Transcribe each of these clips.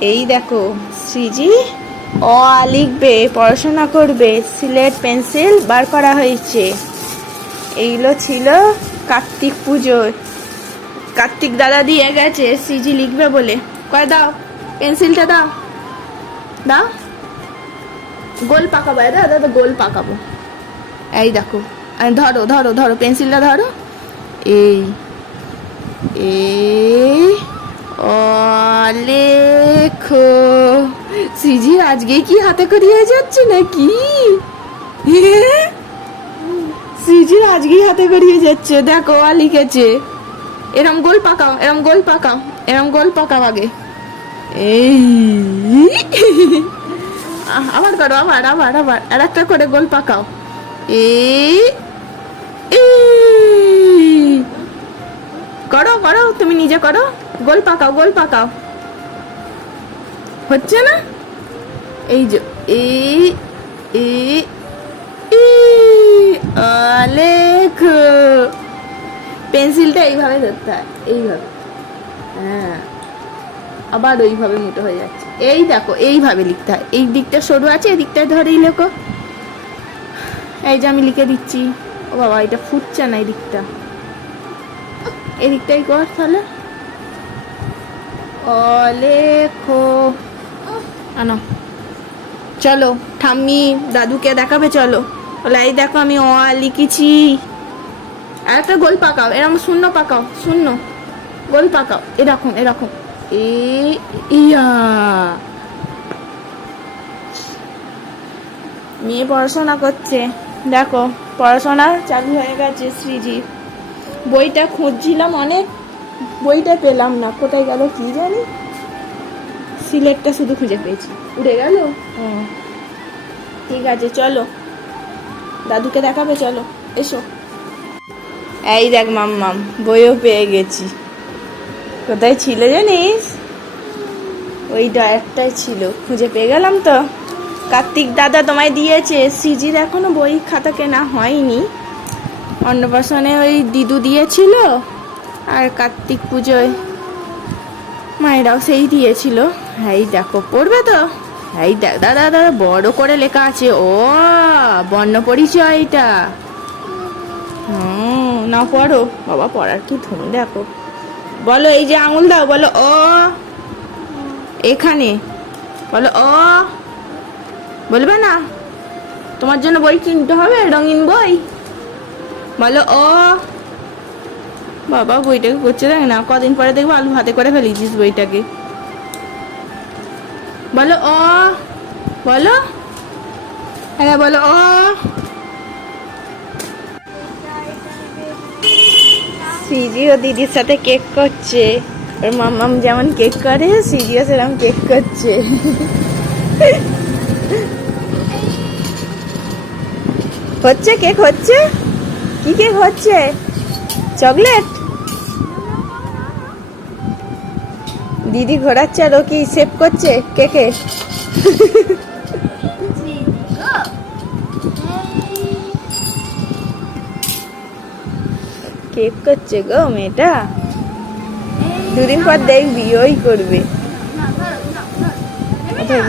এই দেখো সৃজি অ লিখবে, পড়াশোনা করবে, সিলেট পেন্সিল বার করা হয়েছে। এইগুলো ছিল কার্তিক পুজো কার্তিক দাদা দিয়ে গেছে সৃজি লিখবে বলে। কয় দাও, পেন্সিলটা দাও। দাও। গোল পাকাবো দাদা দাদা গোল পাকাবো। এই দেখো ধরো ধরো ধরো, পেন্সিলটা ধরো। এই এই অলেখো সিজি, আজকে কি হাতে করিয়ে যাচ্ছে নাকি? সিজির আজকেই হাতে করিয়ে যাচ্ছে। দেখো, আ লিখেছে। এরম গোল পাকাও, এরম গোল পাকাও, এরম গোল পাকাও আগে। এই। আবার করো, আবার আবার আবার। আর একটা করে গোল পাকাও। এই। করো করো, তুমি নিজে করো। গোল পাকাও গোল পাকাও। হচ্ছে না? এই যে এই এই অলেখ পেন্সিলটা এইভাবে ধরতে হয়, এইভাবে। হ্যাঁ। আবার ওইভাবে মোটো হয়ে যাচ্ছে। এই দেখো, এইভাবে লিখতে হয়। এই দিকটা সরু আছে, এই দিকটা ধরেই লেখো। এই যে আমি লিখে দিচ্ছি। ও বাবা, এটা ফুটছে না এই দিকটা। এই দিকটাই কর তাহলে। অলেখো আনো। চলো, ঠাম্মি দাদুকে দেখাবে, চলো। বলে, এই দেখো, আমি অ লিখেছি। আর একটা গোল পাকাও এরকম শূন্য পাকাও, শূন্য। গোল পাকাও, এরকম এরকম। এ, ইয়া। মেয়ে পড়াশোনা করছে। দেখো, পড়াশোনা চালু হয়ে গেছে শ্রীজি বইটা খুঁজছিলাম অনেক বইটা পেলাম না। কোথায় গেল কি জানি? সিলেটটা শুধু খুঁজে পেয়েছি। উড়ে গেল? হুম। ঠিক আছে চলো। দাদুকে দেখাবে চলো। এসো। এই দেখ মাম মাম বইও পেয়ে গেছি। কোথায় ছিল জানিস? ওইটা একটাই ছিল। খুঁজে পেয়ে গেলাম তো। কার্তিক দাদা তোমায় দিয়েছে। সিজির এখনও বই খাতা কেনা হয়নি। অন্নপ্রাশনে ওই দিদু দিয়েছিল। আর কার্তিক পুজোয় মায়েরাও সেই দিয়েছিল। এই দেখো, পড়বে তো? এই দেখ দাদা দাদা বড় করে লেখা আছে। ও, বর্ণ পরিচয় এটা হুম, না পড়ো। বাবা, পড়ার কি ধুম, দেখো। বলো, এই যে আঙুল দাও, বলো ও এখানে। বলো ও বলবে না? তোমার জন্য বই কিনতে হবে, রঙিন বই? বলো ও বাবা, বইটাকে করছে দেখ না। কদিন পরে দেখব, আলু হাতে করে ফেলেছিস বইটাকে। বলো, অ বলো। হ্যাঁ বলো, অ সিজিও দিদির সাথে কেক করছে। ওর মাম্মাম যেমন কেক করে, সিজিও সেরকম কেক করছে। হচ্ছে, কেক হচ্ছে? কি কেক হচ্ছে? চকলেট? দিদি ঘোরাচ্ছে আর ও কি সেভ করছে? কেকে কেক করছে গো মেয়েটা। দুদিন পর দেখবি ওই করবে। কোথায়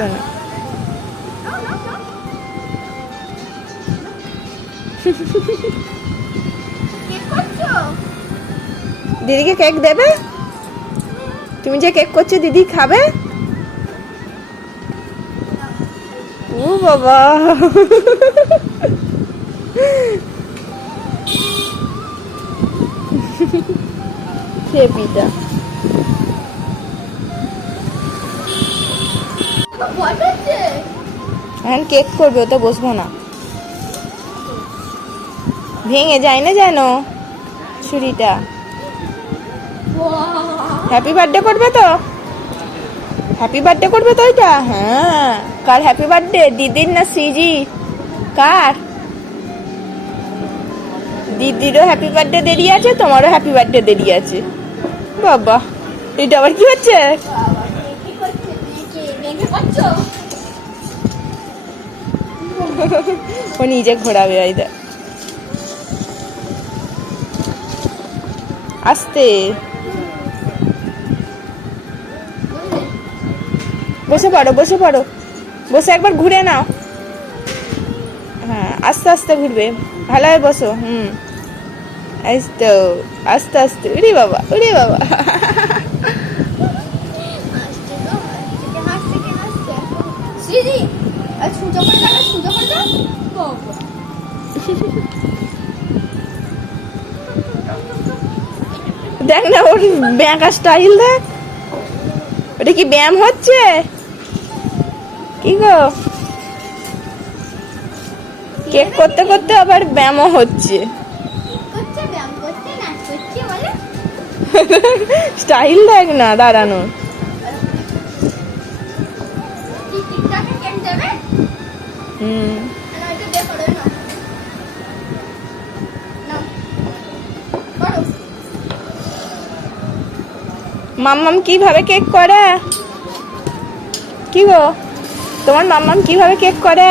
দিদিকে কেক দেবে? তুমি যে কেক করছ, দিদি খাবে? ও বাবা। খেপিটা এখন কেক করবে ওটা বসবো না। ভেঙে যায় না যেন? ছুরিটা। হ্যাপি বার্থডে করবে তো? হ্যাপি বার্থডে করবে তো ওইটা হ্যাঁ। কার হ্যাপি বার্থডে দিদির না সিজি কার? দিদিরও হ্যাপি বার্থডে দেরি আছে, তোমারও হ্যাপি বার্থডে দেরি আছে। বাবা, এটা আবার কি হচ্ছে? ও নিজে ঘোরাবে এই দেখ আস্তে। বসে পড়ো বসে পড়ো। বসে একবার ঘুরে নাও। হ্যাঁ আস্তে আস্তে ঘুরবে। ভালোভাবে বসো হুম। এই তো আস্তে আস্তে। উড়ি বাবা উড়ি বাবা। দেখ না ওর ব্যাঁকা স্টাইল দেখ। ওটা কি ব্যায়াম হচ্ছে? কি গো? কেক করতে করতে আবার ব্যায়ামও হচ্ছে। স্টাইল দেখ না, দাঁড়ানো। হুম। মাম্মাম কীভাবে কেক করে? কি গো? তোমার মাম্মাম কীভাবে কেক করে?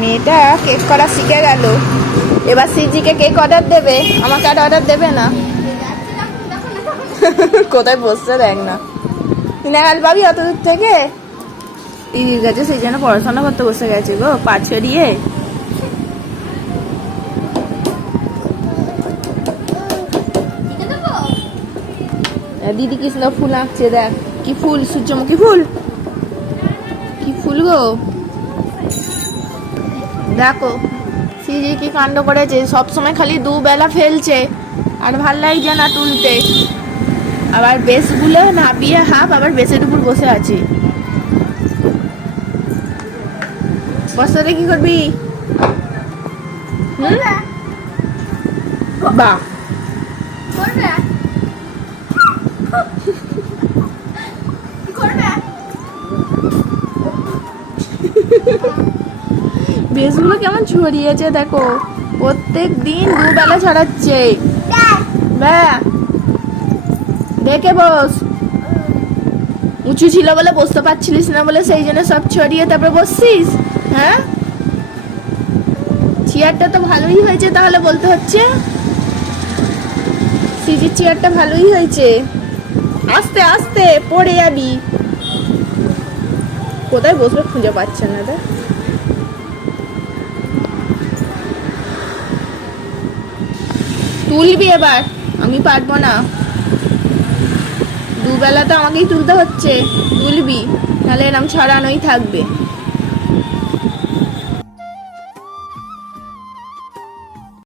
মেয়েটা কেক করা শিখে গেল। এবার সিজিকে কেক অর্ডার দেবে। আমাকে আর অর্ডার দেবে না। কোথায় বসছে দেখ না। নাগাল পাবি অত দূর থেকে? দিদির কাছে সেই জন্য পড়াশোনা করতে বসে গেছে গো, পা দিদি কৃষ্ণ ফুল আঁকছে দেখ। কি ফুল সূর্যমুখী ফুল? কি ফুল গো? দেখো সিজি কি কাণ্ড করেছে? সবসময় খালি দুবেলা ফেলছে। আর ভালো লাগছে না তুলতে। আবার বেসগুলো নাপিয়ে হাফ আবার বেসের উপর বসে আছে। বস্তাতে কি করবি? বাহ। বেসগুলো কেমন ছড়িয়েছে দেখো। প্রত্যেক দিন দুবেলা ছড়াচ্ছে। দেখে বস। উঁচু ছিল বলে বসতে পারছিলিস না বলে সেই জন্য সব ছড়িয়ে তারপরে বসছিস হ্যাঁ? চেয়ারটা তো ভালোই হয়েছে তাহলে বলতে হচ্ছে। সিজির চেয়ারটা ভালোই হয়েছে। আস্তে আস্তে, পড়ে যাবি। কোথায় বসবে খুঁজে পাচ্ছে না দেখ। তুলবি এবার, আমি পারব না। দুবেলা তো আমাকেই তুলতে হচ্ছে, তুলবি, নাহলে এরম ছড়ানোই থাকবে।